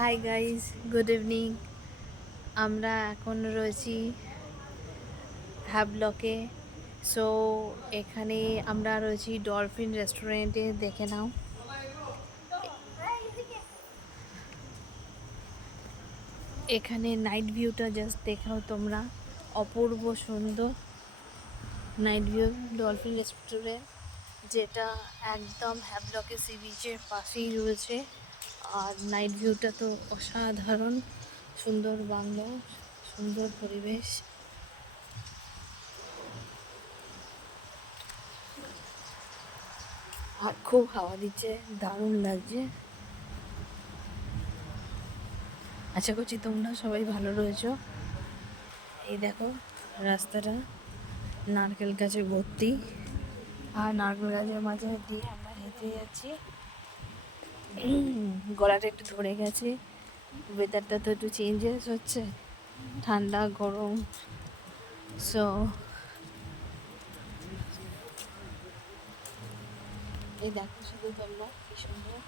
Hi guys, good evening. আমরা এখন রয়েছি হ্যাভলকে। সো এখানে আমরা রয়েছি ডলফিন রেস্টুরেন্টে, দেখে নাও। এখানে নাইট ভিউটা জাস্ট দেখাও তোমরা, অপূর্ব সুন্দর নাইট ভিউ। ডলফিন রেস্টুরেন্ট যেটা একদম হ্যাভলকে সি বিচের পাশেই রয়েছে। আর নাইট ভিউটা তো অসাধারণ সুন্দর, বাংলো, সুন্দর পরিবেশ। আর খুব হাওয়া দিচ্ছে, দারুণ লাগছে। আশা করছি তোমরা সবাই ভালো রয়েছো। এই দেখো রাস্তাটা নারকেল গাছে ভর্তি, আর নারকেল গাছের মাঝে দিয়ে আমরা হেঁটে যাচ্ছি। গলাটা একটু ধরে গেছে, ওয়েদারটা তো একটু চেঞ্জেস হচ্ছে, ঠান্ডা গরম। সো এই দেখো শুধু তোমরা কি সুন্দর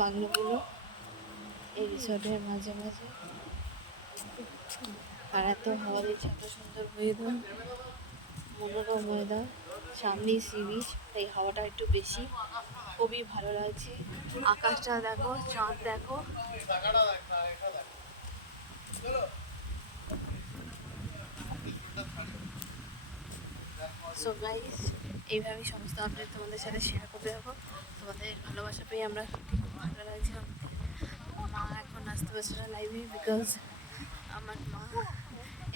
বাংলোগুলো এই রিসর্টের মাঝে মাঝে। আর এত হাওয়া দিচ্ছে, এত সুন্দর ওয়েদার, মনোরম ওয়েদার, সামনেই সি বিচ, তাই হাওয়াটা একটু বেশি, খুবই ভালো লাগছে। আকাশটা দেখো, চাঁদ দেখো। সো গাইস, এইভাবেই সমস্ত আপডেট তোমাদের সাথে শেয়ার করতে থাকো। তোমাদের ভালোবাসা পেয়ে আমরা সত্যি খুব ভালো লাগছে আমাদের। মা এখন আসতে পারছে না লাইভে, বিকজ আমার মা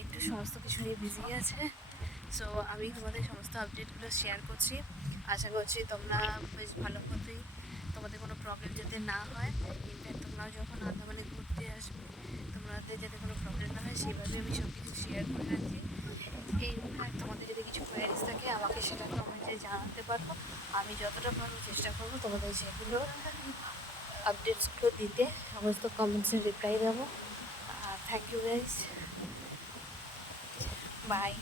একটু সমস্ত কিছু নিয়ে বিজি আছে। সো আমি তোমাদের সমস্ত আপডেটগুলো শেয়ার করছি। আশা করছি তোমরা বেশ ভালো মতোই, তোমাদের কোনো প্রবলেম যাতে না হয়। ইনফ্যাক্ট তোমরাও যখন আন্দামানে ঘুরতে আসবে, তোমাদের যাতে কোনো প্রবলেম না হয় সেভাবে আমি সব কিছু শেয়ার করে রাখছি। ইনফ্যাক্ট তোমাদের যদি কিছু কোয়ারিজ থাকে আমাকে সেটা কমেন্টে জানাতে পারো। আমি যতটা পারবো চেষ্টা করবো তোমাদের সেগুলো আপডেটসগুলো দিতে, সমস্ত কমেন্টসের রিপ্লাই দেবো। Thank you guys, by.